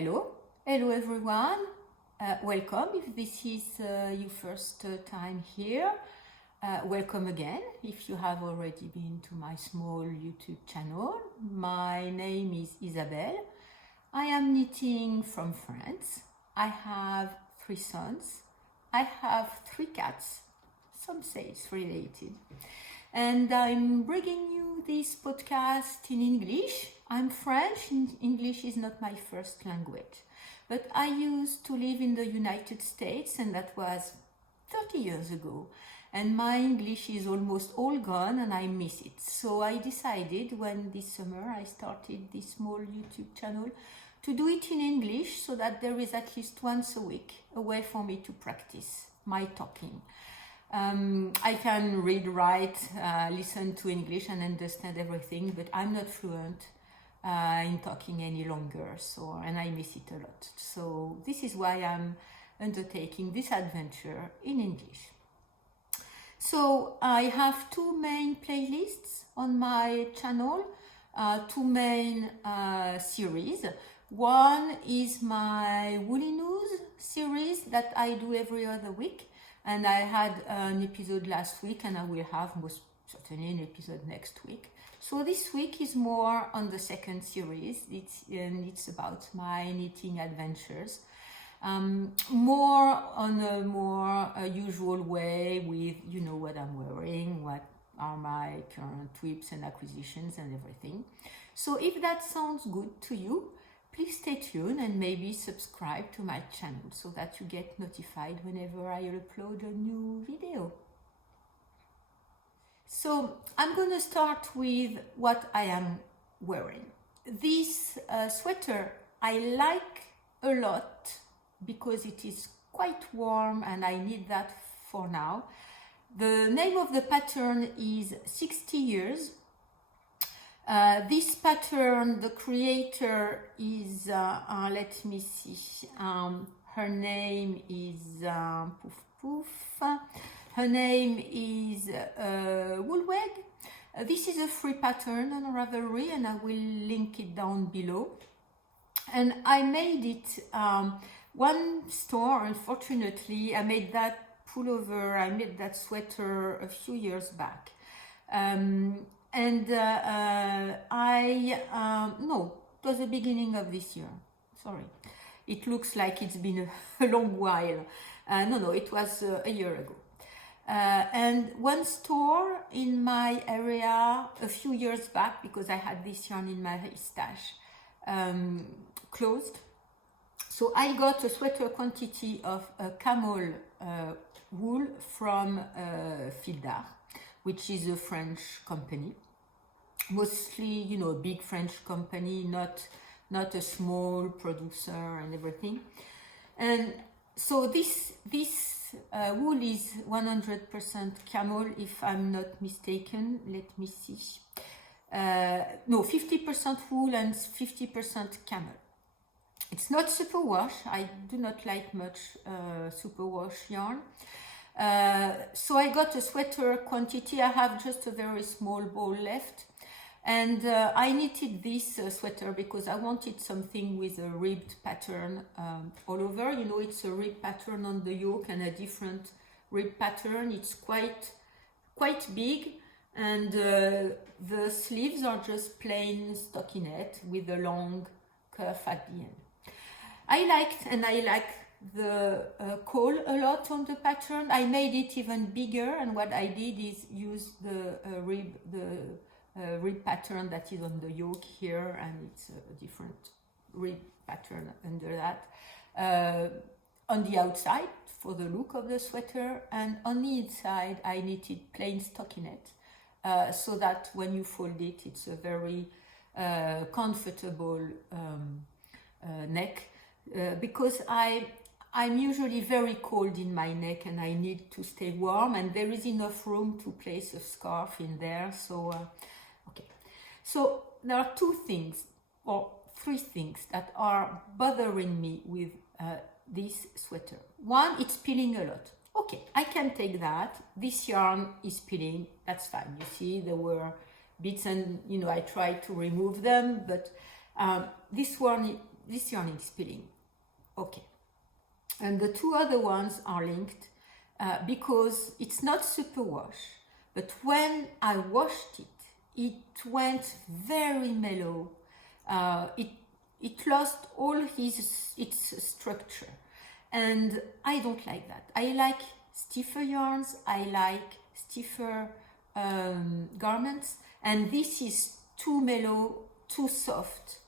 Hello everyone. Welcome if this is your first time here. Welcome again if you have already been to my small YouTube channel. My name is Isabelle. I am knitting from France. I have 3 sons. I have 3 cats. Some say it's related. And I'm bringing you this podcast in English. I'm French, English is not my first language. But I used to live in the United States, and that was 30 years ago. And my English is almost all gone and I miss it. So I decided when this summer I started this small YouTube channel to do it in English so that there is at least once a week a way for me to practice my talking. I can read, write, listen to English and understand everything, but I'm not fluent in talking any longer, and I miss it a lot. So this is why I'm undertaking this adventure in English. So I have 2 main playlists on my channel, 2 main series. One is my Woolly News series that I do every other week. And I had an episode last week and I will have most certainly an episode next week. So this week is more on the second series. It's about my knitting adventures. More on a more usual way with, you know, what I'm wearing, what are my current whips and acquisitions and everything. So if that sounds good to you, please stay tuned and maybe subscribe to my channel so that you get notified whenever I upload a new video. So I'm going to start with what I am wearing. This sweater I like a lot because it is quite warm and I need that for now. The name of the pattern is 60 Years. This pattern, the creator is, let me see, her name is, her name is Woolweg. This is a free pattern on Ravelry and I will link it down below. And I made it, one store, unfortunately, I made that pullover, I made that sweater a few years back. No, it was the beginning of this year. Sorry. It looks like it's been a long while. No, it was a year ago. And one store in my area a few years back, because I had this yarn in my stash, closed. So I got a sweater quantity of camel wool from Fildar, which is a French company, mostly, you know, a big French company, not a small producer and everything. And so this wool is 100% camel, if I'm not mistaken. Let me see. No, 50% wool and 50% camel. It's not superwash. I do not like much superwash yarn. So I got a sweater quantity. I have just a very small ball left, and I knitted this sweater because I wanted something with a ribbed pattern all over. You know, it's a rib pattern on the yoke and a different rib pattern. It's quite big, and the sleeves are just plain stockinette with a long cuff at the end. I like the caul a lot on the pattern. I made it even bigger, and what I did is use the rib pattern that is on the yoke here, and it's a different rib pattern under that. On the outside for the look of the sweater, and on the inside I knitted plain stockinette so that when you fold it, it's a very comfortable neck. Because I'm usually very cold in my neck and I need to stay warm, and there is enough room to place a scarf in there. So, okay. So there are 2 things or 3 things that are bothering me with this sweater. One, it's peeling a lot. Okay, I can take that. This yarn is peeling, that's fine. You see, there were bits and, you know, I tried to remove them, but this one this yarn is spilling. Okay. And the two other ones are linked because it's not super wash, but when I washed it, it went very mellow. It lost all its structure, and I don't like that. I like stiffer yarns, I like stiffer garments, and this is too mellow, too soft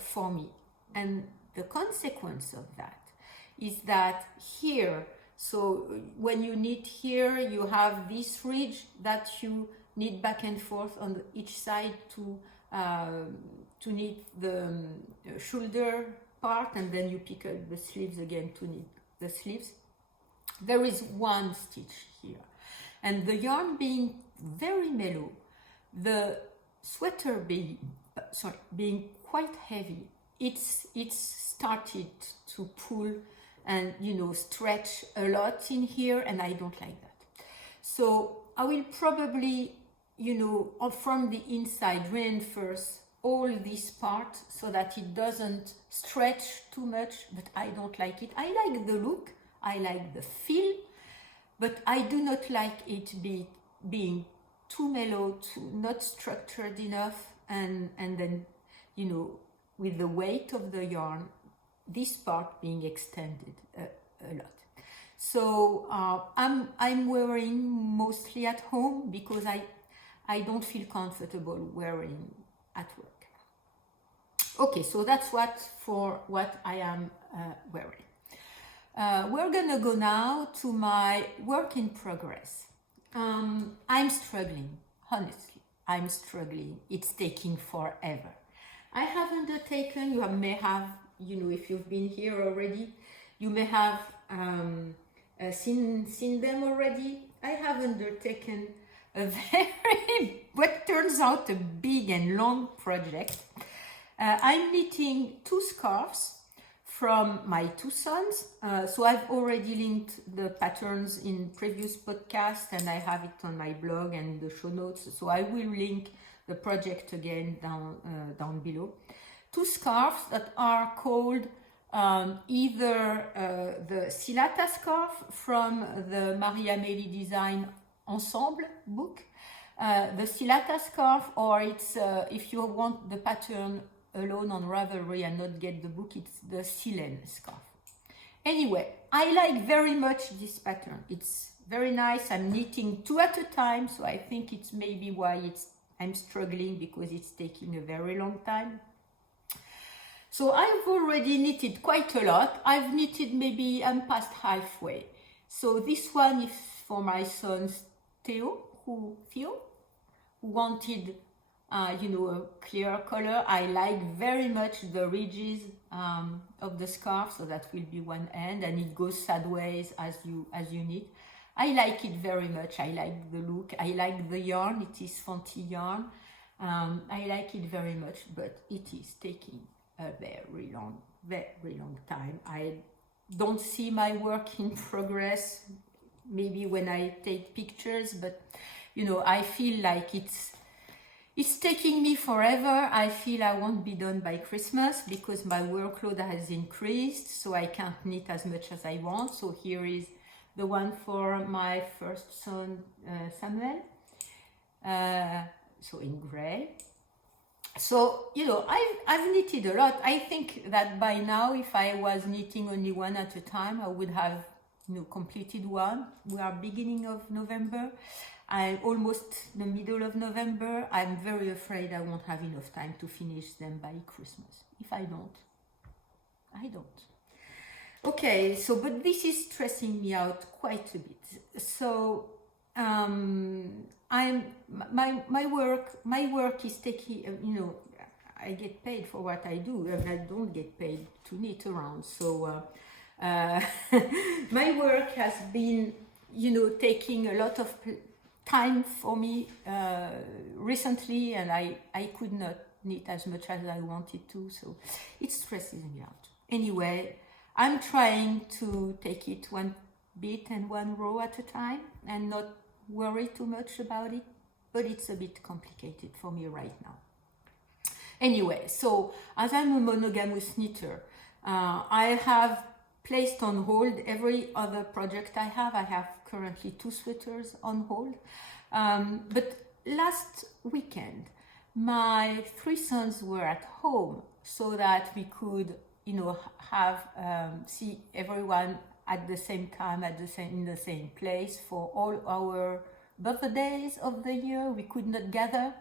for me. And the consequence of that is that here, so when you knit here, you have this ridge that you knit back and forth on each side to knit the shoulder part, and then you pick up the sleeves again to knit the sleeves. There is one stitch here, and the yarn being very mellow, the sweater being quite heavy, it's started to pull and stretch a lot in here, and I don't like that. So I will probably from the inside reinforce all this part so that it doesn't stretch too much, but I don't like it. I like the look, I like the feel, but I do not like it being too mellow, not structured enough, and then with the weight of the yarn, this part being extended a lot. So I'm wearing mostly at home because I don't feel comfortable wearing at work. Okay, so that's what I am wearing. We're gonna go now to my work in progress. I'm struggling, honestly. I'm struggling. It's taking forever. I have undertaken, you may have, if you've been here already, you may have seen them already. I have undertaken a very, what turns out a big and long project. I'm knitting 2 scarves from my 2 sons. So I've already linked the patterns in previous podcasts, and I have it on my blog and the show notes. So I will link the project again down below. 2 scarves that are called either the Silata scarf from the Marie-Amélie Design Ensemble book, the Silata scarf, or it's if you want the pattern alone on Ravelry and not get the book, it's the Silene scarf. Anyway, I like very much this pattern. It's very nice. I'm knitting 2 at a time, so I think it's maybe why I'm struggling, because it's taking a very long time. So I've already knitted quite a lot. I've knitted maybe, I'm past halfway. So this one is for my son Theo, who wanted a clear color. I like very much the ridges of the scarf, so that will be one end, and it goes sideways as you knit. I like it very much. I like the look. I like the yarn. It is Fanti yarn. I like it very much, but it is taking a very long time. I don't see my work in progress, maybe when I take pictures, but I feel like it's taking me forever. I feel I won't be done by Christmas because my workload has increased, so I can't knit as much as I want. So here is the one for my first son, Samuel, so in gray. So, I've knitted a lot. I think that by now, if I was knitting only one at a time, I would have, completed one. We are beginning of November. I'm almost the middle of November. I'm very afraid I won't have enough time to finish them by Christmas. If I don't, I don't. Okay, so, but this is stressing me out quite a bit. So, my work is taking, I get paid for what I do, and I don't get paid to knit around. So my work has been, taking a lot of time for me recently, and I could not knit as much as I wanted to, so it stresses me out. Anyway, I'm trying to take it one bit and one row at a time and not worry too much about it, but it's a bit complicated for me right now. Anyway, so as I'm a monogamous knitter, I have placed on hold every other project I have. I have currently 2 sweaters on hold. But last weekend, my 3 sons were at home so that we could, have see everyone at the same time, in the same place for all our birthdays of the year. We could not gather,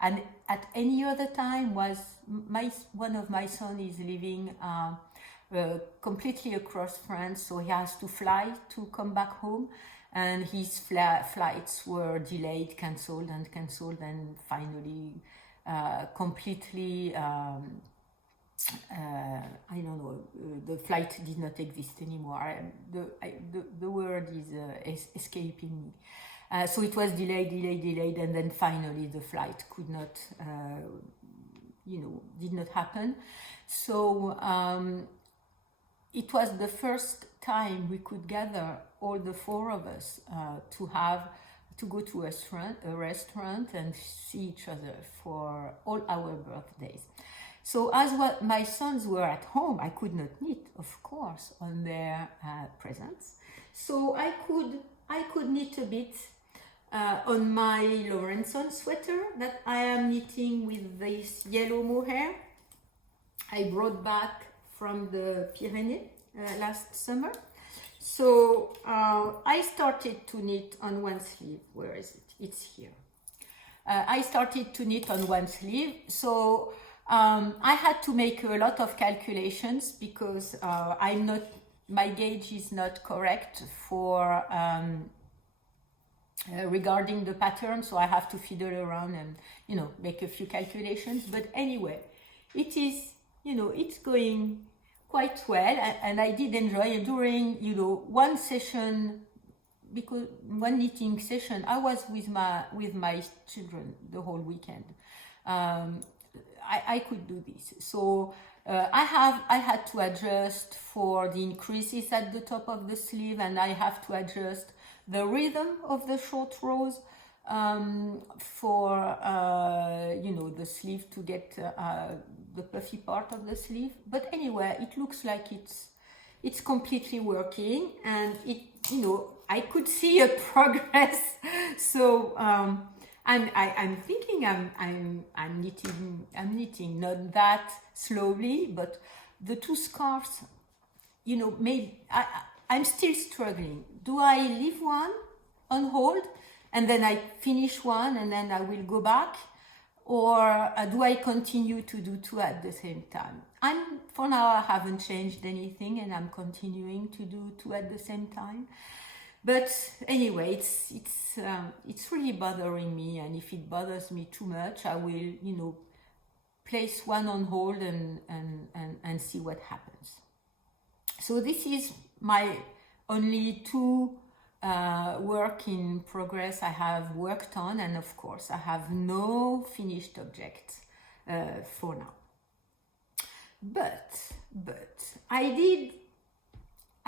and at any other time one of my sons is living completely across France, so he has to fly to come back home, and his flights were delayed, cancelled, and finally completely I don't know, the flight did not exist anymore. The word is escaping me. So it was delayed, and then finally the flight could not, did not happen. So it was the first time we could gather, all the 4 of us, to go to a restaurant and see each other for all our birthdays. So as my sons were at home, I could not knit, of course, on their presents. So I could knit a bit on my Laurenson sweater that I am knitting with this yellow mohair I brought back from the Pyrenees last summer. So I started to knit on one sleeve. Where is it? It's here. I started to knit on one sleeve. So I had to make a lot of calculations because my gauge is not correct for regarding the pattern, so I have to fiddle around and make a few calculations. But anyway, it is it's going quite well, and I did enjoy it during one session, because one knitting session I was with my children the whole weekend. I could do this. So I had to adjust for the increases at the top of the sleeve, and I have to adjust the rhythm of the short rows for the sleeve to get the puffy part of the sleeve. But anyway, it looks like it's completely working, and I could see a progress. So I'm thinking I'm knitting not that slowly, but the 2 scarves, I'm still struggling. Do I leave one on hold and then I finish one and then I will go back, or do I continue to do 2 at the same time? For now I haven't changed anything, and I'm continuing to do 2 at the same time. But anyway, it's really bothering me, and if it bothers me too much, I will, place one on hold and see what happens. So this is my only 2 work in progress I have worked on, and of course I have no finished objects for now. But I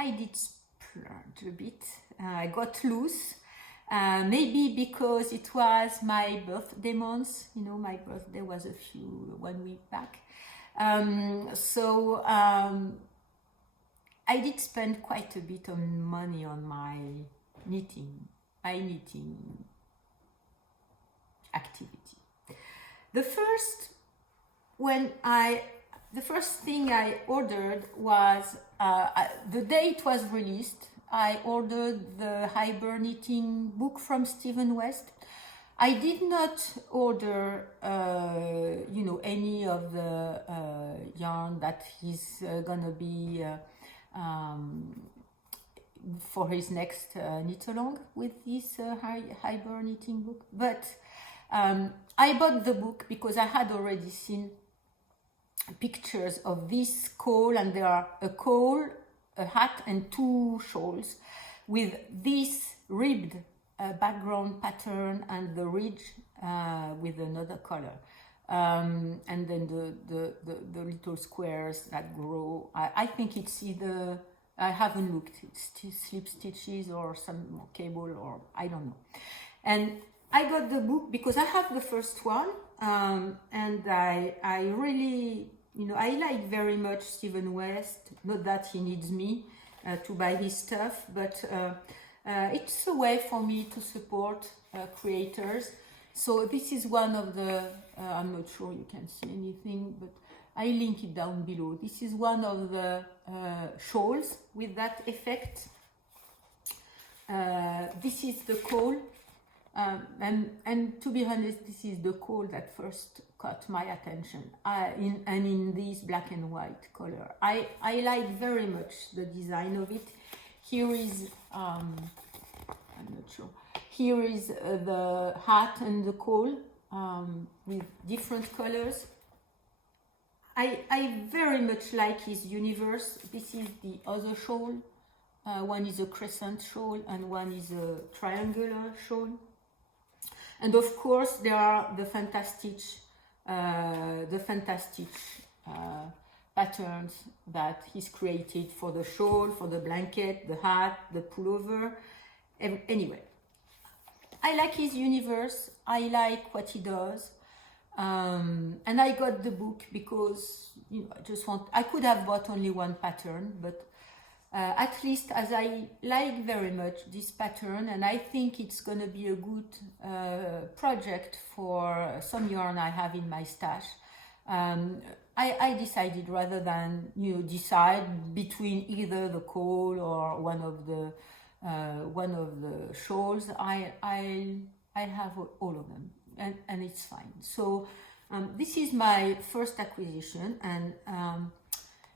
did splurge a bit. I got loose, maybe because it was my birthday month. My birthday was 1 week back. So I did spend quite a bit of money on my knitting activity. The first thing I ordered was, the day it was released, I ordered the Hibernating Book from Stephen West. I did not order, any of the yarn that he's gonna be for his next knit-along with this Hibernating Book. But I bought the book because I had already seen pictures of this caul, and there are a caul, a hat, and 2 shawls with this ribbed background pattern and the ridge with another color, and then the little squares that grow. I think it's either, I haven't looked, it's slip stitches or some more cable, or I don't know. And I got the book because I have the first one, and I really, I like very much Stephen West. Not that he needs me to buy his stuff, but it's a way for me to support creators. So this is one of the, I'm not sure you can see anything, but I link it down below. This is one of the shawls with that effect. This is the coal, and to be honest, this is the coal that first caught my attention, in this black and white color. I like very much the design of it. Here is, I'm not sure, here is the hat and the coal with different colors. I very much like his universe. This is the other shawl. One is a crescent shawl and one is a triangular shawl. And of course there are the fantastic patterns that he's created for the shawl, for the blanket, the hat, the pullover. Anyway, I like his universe. I like what he does. And I got the book because I could have bought only one pattern, but at least as I like very much this pattern, and I think it's going to be a good project for some yarn I have in my stash, I decided, rather than decide between either the coal or one of the shawls, I have all of them. And it's fine. So this is my first acquisition, and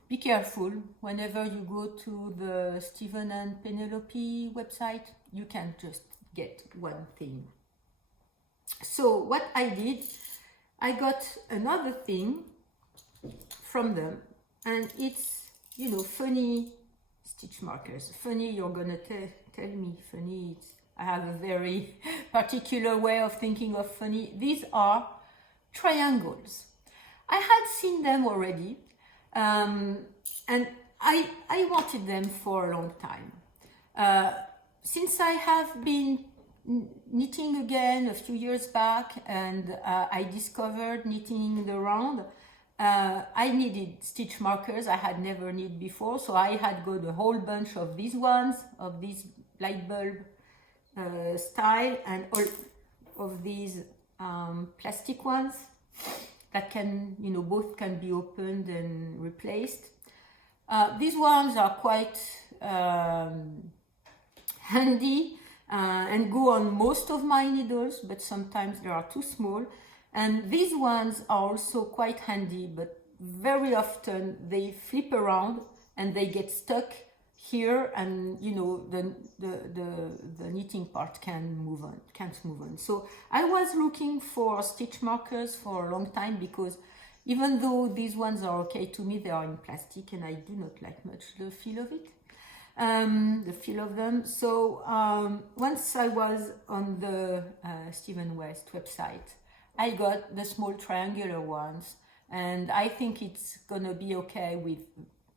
be careful whenever you go to the Stephen and Penelope website. You can't just get one thing. So what I did, I got another thing from them, and it's funny stitch markers. Funny, you're gonna tell me funny. I have a very particular way of thinking of funny. These are triangles. I had seen them already, and I wanted them for a long time. Since I have been knitting again a few years back, and I discovered knitting the round, I needed stitch markers. I had never knit before, so I had got a whole bunch of these ones, of these light bulb style, and all of these plastic ones that can, both can be opened and replaced. These ones are quite handy and go on most of my needles, but sometimes they are too small. And these ones are also quite handy, but very often they flip around and they get stuck here, and the knitting part can't move on. So I was looking for stitch markers for a long time, because even though these ones are okay to me, they are in plastic and I do not like much the feel of it, the feel of them. So once I was on the Stephen West website, I got the small triangular ones, and I think it's gonna be okay with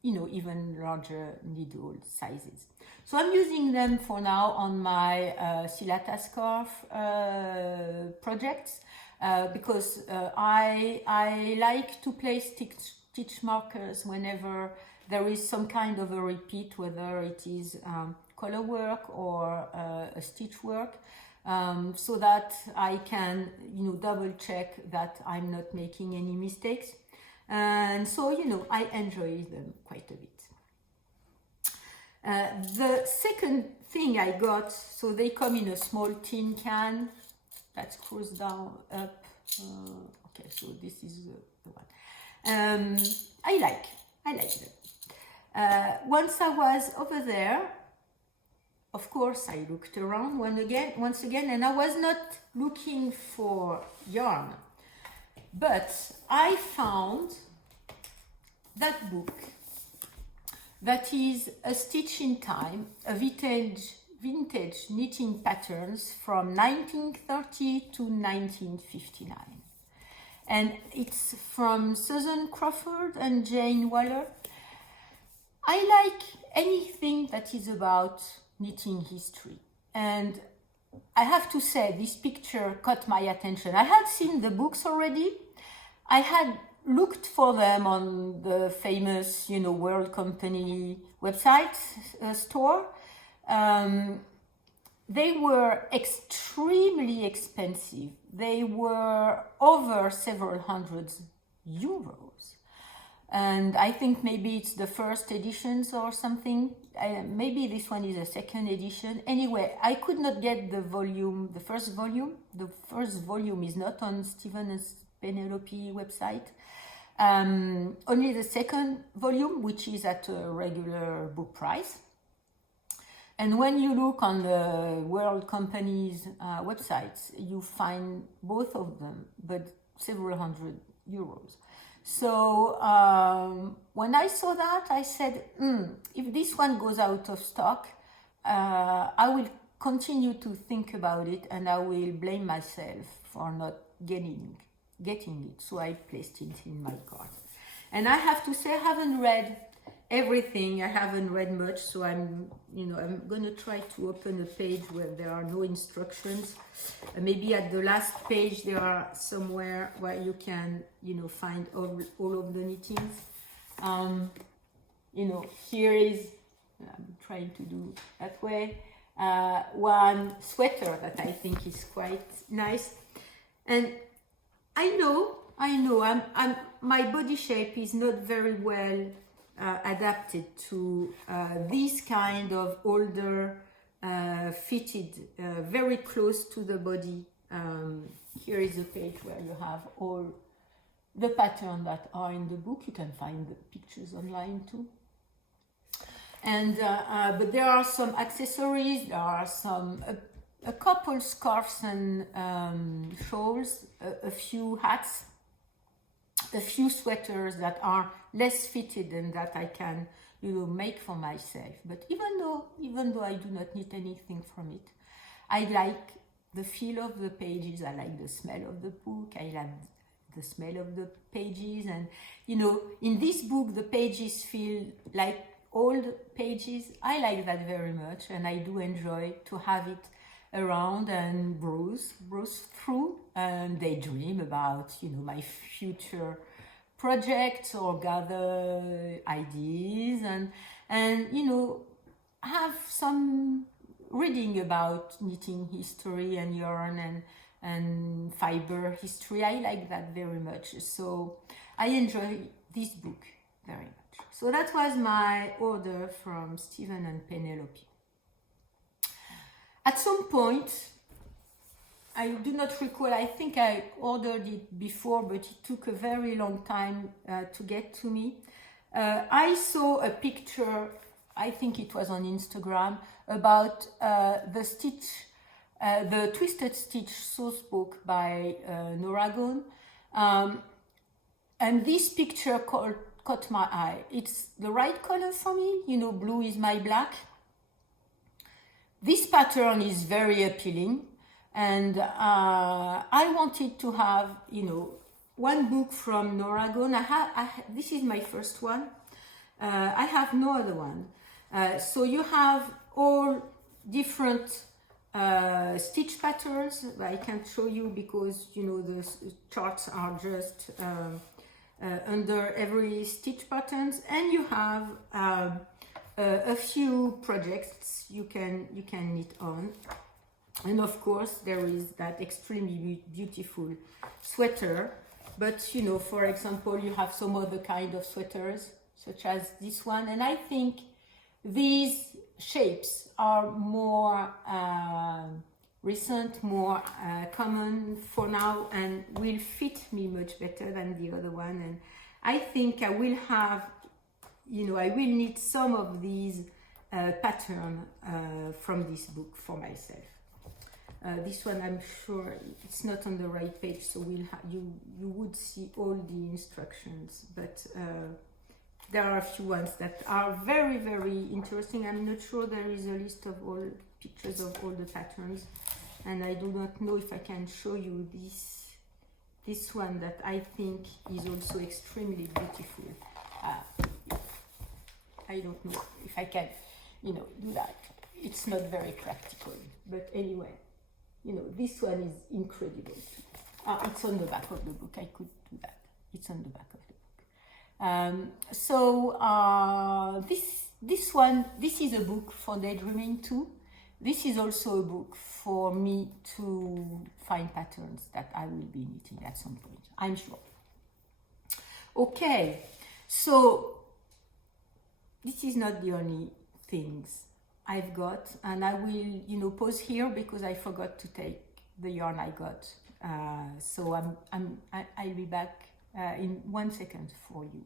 even larger needle sizes. So I'm using them for now on my Silata scarf projects, because I like to place stitch markers whenever there is some kind of a repeat, whether it is color work or a stitch work, so that I can double check that I'm not making any mistakes. And so I enjoy them quite a bit. The second thing I got, so they come in a small tin can that screws down up. Okay, so this is the one. I like them. Once I was over there, of course I looked around once again, and I was not looking for yarn. But I found that book that is A Stitch in Time, a vintage knitting patterns from 1930 to 1959. And it's from Susan Crawford and Jane Waller. I like anything that is about knitting history. And I have to say, this picture caught my attention. I had seen the books already. I had looked for them on the famous, World Company website store. They were extremely expensive. They were over several hundreds euros. And I think maybe it's the first editions or something. Maybe this one is a second edition. Anyway, I could not get the volume, the first volume. The first volume is not on Stephen and Penelope website. Only the second volume, which is at a regular book price. And when you look on the World Company's websites, you find both of them, but several hundred euros. So when I saw that, I said, if this one goes out of stock, I will continue to think about it, and I will blame myself for not getting it. So I placed it in my cart. And I have to say, I haven't read everything. I haven't read much, so I'm going to try to open a page where there are no instructions. Maybe at the last page there are somewhere where you can, find all of the knittings. Here is, I'm trying to do that way, one sweater that I think is quite nice. And I know, my body shape is not very well adapted to this kind of older, fitted, very close to the body. Here is a page where you have all the patterns that are in the book. You can find the pictures online too. And but there are some accessories. There are a couple scarves and shawls, a few hats, a few sweaters that are less fitted and that I can, make for myself. But even though I do not need anything from it, I like the feel of the pages. I like the smell of the book. I like the smell of the pages. And, in this book, the pages feel like old pages. I like that very much, and I do enjoy to have it around and browse through and daydream about, my future projects or gather ideas and have some reading about knitting history and yarn and fiber history. I like that very much. So I enjoy this book very much. So that was my order from Stephen and Penelope. At some point, I do not recall, I think I ordered it before, but it took a very long time to get to me. I saw a picture, I think it was on Instagram, about the Twisted Stitch source book by Noragon. And this picture caught my eye. It's the right color for me, blue is my black. This pattern is very appealing, and I wanted to have, one book from Noragon. This is my first one. I have no other one. So you have all different stitch patterns. I can't show you because, the charts are just under every stitch patterns, and you have a few projects you can knit on. And of course there is that extremely beautiful sweater, but for example, you have some other kind of sweaters such as this one, and I think these shapes are more recent, more common for now, and will fit me much better than the other one. And I think I will have, I will need some of these pattern from this book for myself. This one, I'm sure it's not on the right page, so you would see all the instructions, but there are a few ones that are very, very interesting. I'm not sure there is a list of all pictures of all the patterns, and I do not know if I can show you this one that I think is also extremely beautiful. I don't know if I can, do that. It's not very practical, but anyway, you know, this one is incredible. It's on the back of the book. I could do that. It's on the back of the book. This is a book for daydreaming too. This is also a book for me to find patterns that I will be knitting at some point, I'm sure. Okay, so this is not the only things I've got, and I will, you know, pause here because I forgot to take the yarn I got. So I'll be back in 1 second for you.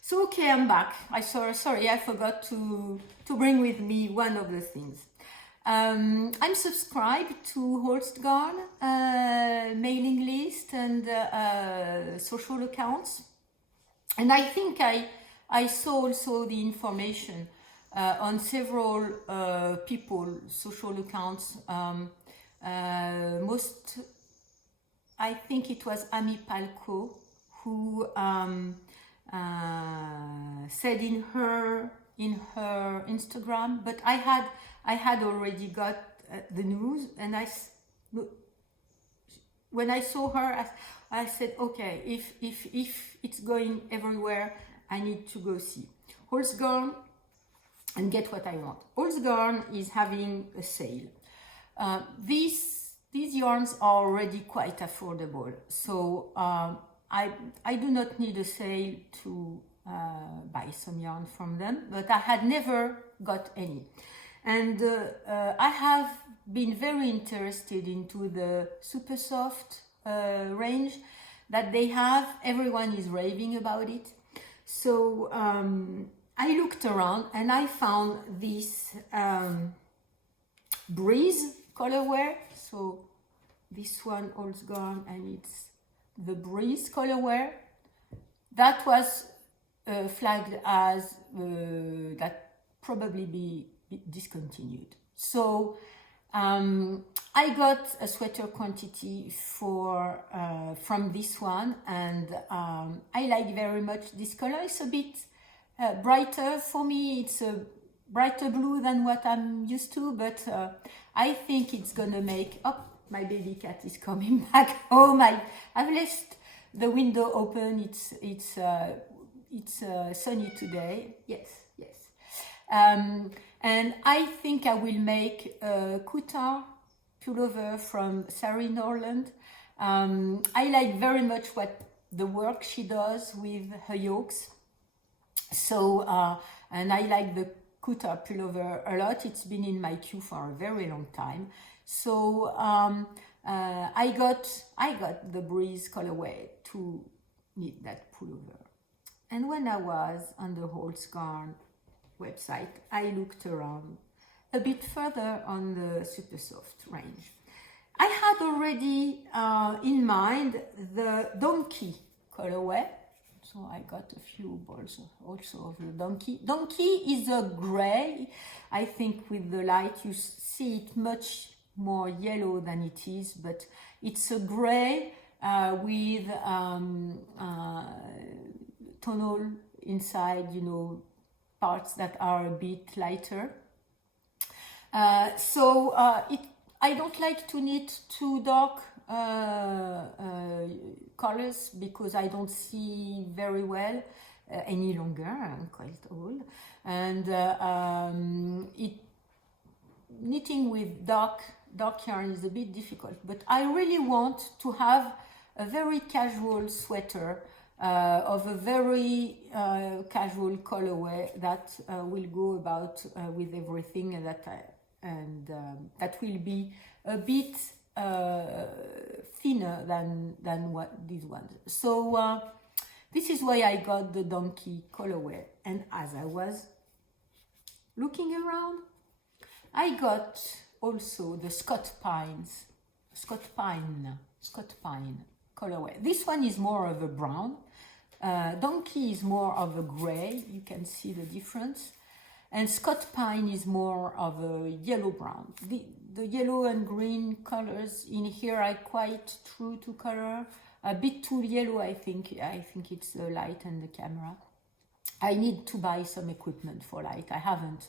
So okay, I'm back. Sorry, I forgot to bring with me one of the things. I'm subscribed to Holst Garn mailing list and social accounts, and I think I saw also the information on several people social accounts. I think it was Amy Palco who said in her Instagram, but I had already got the news, and when I saw her, I said, okay, if it's going everywhere, I need to go see Holst Garn and get what I want. Holst Garn is having a sale. These yarns are already quite affordable, so I do not need a sale to buy some yarn from them, but I had never got any. And I have been very interested into the super soft range that they have. Everyone is raving about it. So I looked around and I found this Breeze colorway. So this one Holst Garn, and it's the Breeze colorway. That was flagged as that probably be discontinued. So I got a sweater quantity for from this one, and I like very much this color. It's a bit brighter for me. It's a brighter blue than what I'm used to, but I think it's gonna make... Oh, my baby cat is coming back home. I've left the window open. It's sunny today. Yes. And I think I will make a Kuta pullover from Sari Norland. I like very much what the work she does with her yokes. So, and I like the Kuta pullover a lot. It's been in my queue for a very long time. So I got the Breeze colorway to knit that pullover. And when I was on the Holst Garn website, I looked around a bit further on the super soft range. I had already in mind the Donkey colorway, so I got a few balls also of the Donkey. Donkey is a gray. I think with the light you see it much more yellow than it is, but it's a gray with tonal inside, you know, parts that are a bit lighter. I don't like to knit too dark colors because I don't see very well any longer. I'm quite old, and knitting with dark yarn is a bit difficult. But I really want to have a very casual sweater of a very casual colorway that will go about with everything, and that will be a bit thinner than what these ones. So this is why I got the Donkey colorway. And as I was looking around, I got also the Scott Pine colorway. This one is more of a brown. Donkey is more of a gray. You can see the difference. And Scott Pine is more of a yellow-brown. The yellow and green colors in here are quite true to color. A bit too yellow, I think. I think it's the light and the camera. I need to buy some equipment for light. I haven't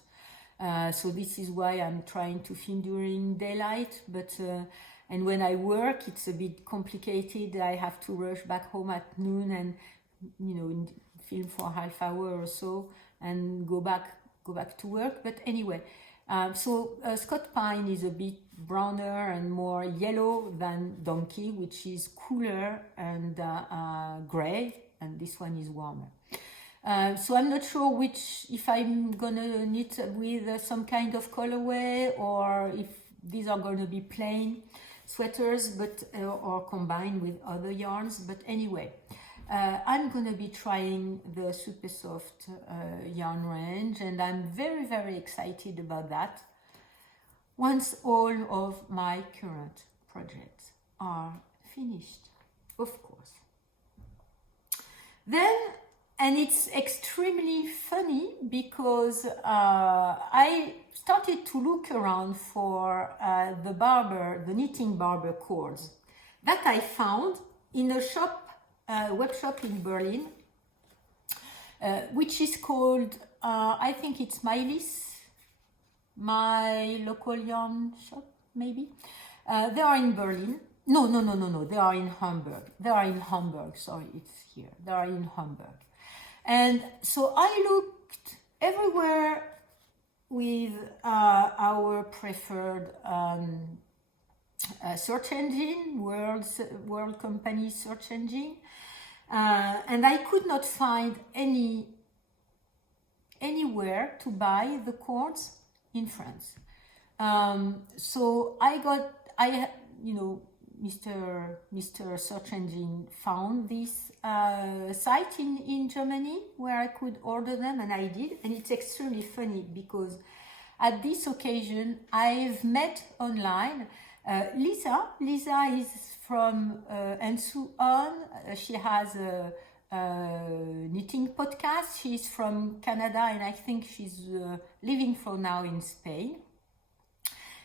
So this is why I'm trying to film during daylight, but and when I work, it's a bit complicated. I have to rush back home at noon and film for half hour or so and go back to work. But anyway, so Scott pine is a bit browner and more yellow than donkey, which is cooler and gray, and this one is warmer. So I'm not sure if I'm gonna knit with some kind of colorway or if these are gonna be plain sweaters, but or combined with other yarns. But anyway, I'm gonna be trying the super soft yarn range, and I'm very, very excited about that once all of my current projects are finished, of course. Then, and it's extremely funny because I started to look around for the knitting Barber cords that I found in a shop, web shop in Berlin, which is called, I think it's my local yarn shop, maybe. They are in Berlin. No, they are in Hamburg. Sorry, it's here. They are in Hamburg. And so I looked everywhere with our preferred search engine, world company search engine, and I could not find anywhere to buy the cords in France. So Mr. Search Engine found this site in Germany where I could order them, and I did. And it's extremely funny because at this occasion I've met online Lisa. Lisa is from Ensu On. She has a knitting podcast. She's from Canada, and I think she's living for now in Spain.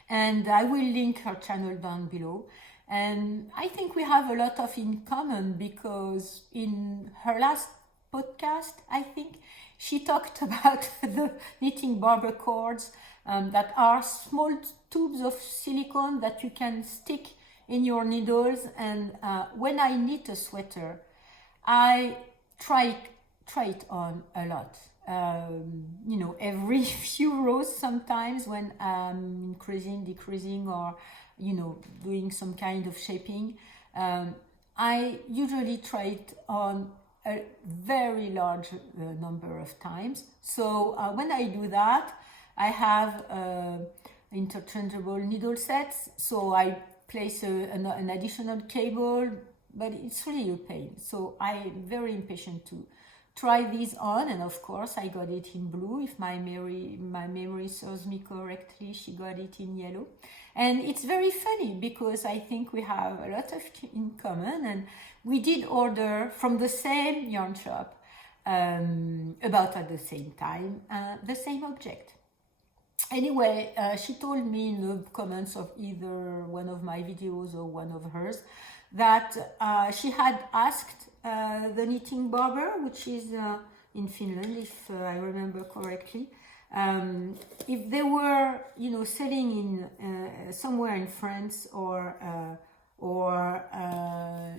And I will link her channel down below. And I think we have a lot of in common because in her last podcast, I think, she talked about the knitting Barber cords that are small tubes of silicone that you can stick in your needles. And when I knit a sweater, I try it on a lot. Every few rows sometimes when I'm increasing, decreasing, or doing some kind of shaping. I usually try it on a very large number of times. So when I do that, I have interchangeable needle sets. So I place an additional cable, but it's really a pain. So I'm very impatient to try these on, and of course I got it in blue. If my memory serves me correctly, she got it in yellow. And it's very funny because I think we have a lot of in common, and we did order from the same yarn shop about at the same time the same object. Anyway, she told me in the comments of either one of my videos or one of hers that she had asked the knitting Barber, which is in Finland, if I remember correctly, if they were, selling in somewhere in France or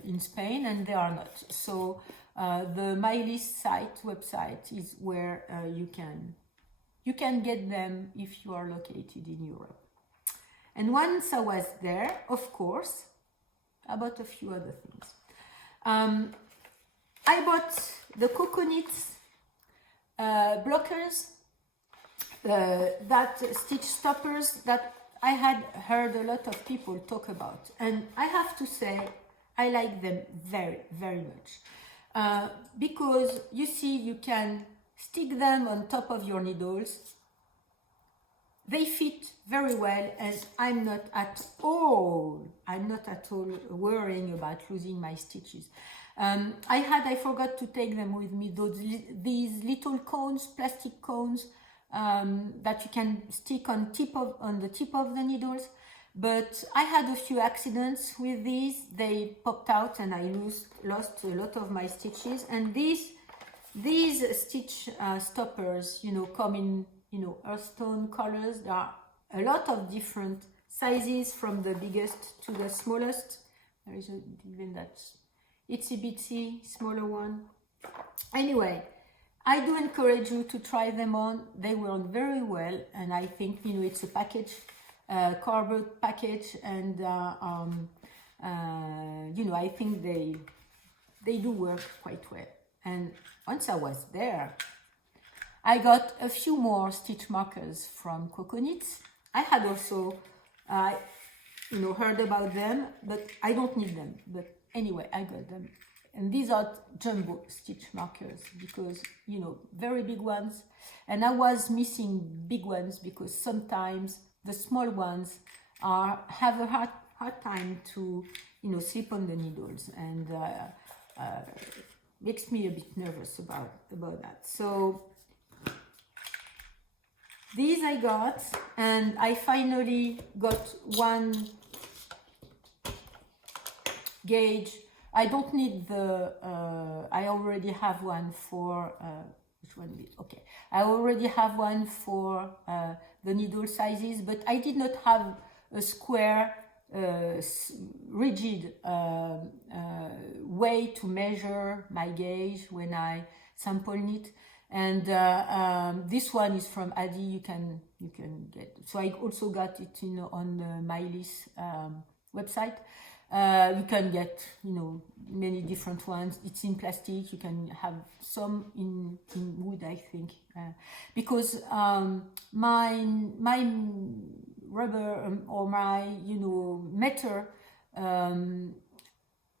in Spain, and they are not. So the MyList website is where you can get them if you are located in Europe. And once I was there, of course, I bought a few other things. I bought the coconut blockers, that stitch stoppers that I had heard a lot of people talk about. And I have to say, I like them very, very much. Because you see, you can stick them on top of your needles. They fit very well, and I'm not at all worrying about losing my stitches. I forgot to take them with me, these little cones, plastic cones, that you can stick on the tip of the needles. But I had a few accidents with these. They popped out and I lost a lot of my stitches. And these stitch stoppers, come in earth tone colors. There are a lot of different sizes from the biggest to the smallest. There is even that itsy bitsy smaller one. Anyway, I do encourage you to try them on. They work very well, and I think it's a package, cardboard package, and I think they do work quite well. And once I was there, I got a few more stitch markers from Coconuts. I had also, heard about them, but I don't need them. But anyway, I got them. And these are jumbo stitch markers because, very big ones. And I was missing big ones because sometimes the small ones have a hard time to, slip on the needles. And makes me a bit nervous about that. So these I got, and I finally got one gauge. I don't need the, I already have one for, which one is it? Okay. I already have one for the needle sizes, but I did not have a square, rigid way to measure my gauge when I sample knit. And this one is from Adi. You can get. So I also got it, on the Mylis website. You can get, many different ones. It's in plastic. You can have some in wood, I think, because my rubber or my meter,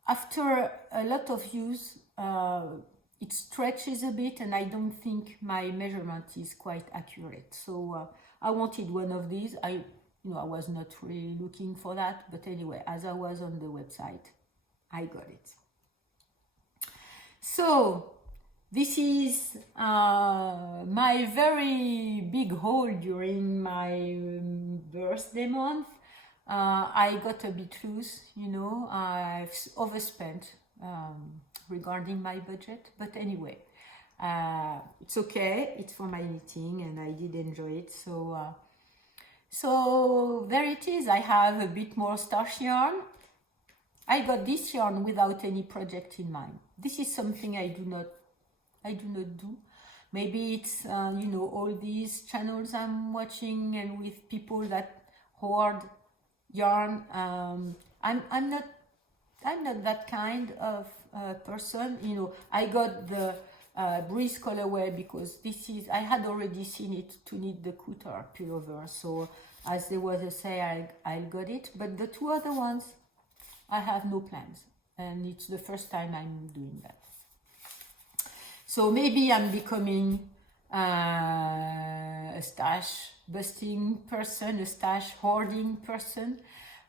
after a lot of use, it stretches a bit, and I don't think my measurement is quite accurate. So I wanted one of these. I was not really looking for that, but anyway, as I was on the website, I got it. So this is my very big haul during my birthday month. I got a bit loose, I've overspent regarding my budget, but anyway, it's okay. It's for my knitting, and I did enjoy it. So there it is. I have a bit more starch yarn. I got this yarn without any project in mind. This is something I do not do. Maybe it's all these channels I'm watching, and with people that hoard yarn. I'm not that kind of person. I got the Breeze colorway because I had already seen it to knit the Couture pullover. So as there was a sale, I got it. But the two other ones, I have no plans, and it's the first time I'm doing that. So maybe I'm becoming a stash busting person, a stash hoarding person.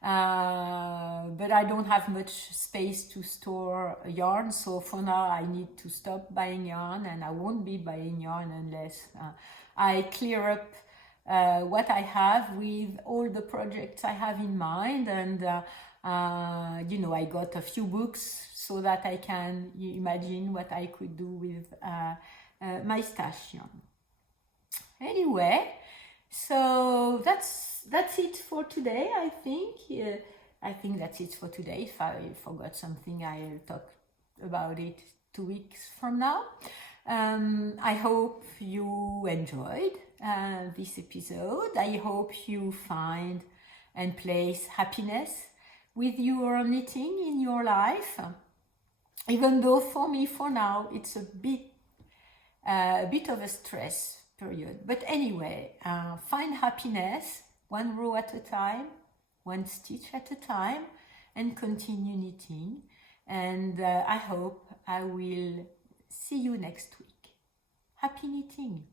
But I don't have much space to store yarn, so for now I need to stop buying yarn, and I won't be buying yarn unless I clear up what I have with all the projects I have in mind. And I got a few books so that I can imagine what I could do with my stash yarn. Anyway, so that's it for today, I think. I think that's it for today. If I forgot something, I'll talk about it 2 weeks from now. I hope you enjoyed this episode. I hope you find and place happiness with your knitting in your life. Even though for me, for now, it's a bit of a stress period. But anyway, find happiness one row at a time, one stitch at a time, and continue knitting. And I hope I will see you next week. Happy knitting!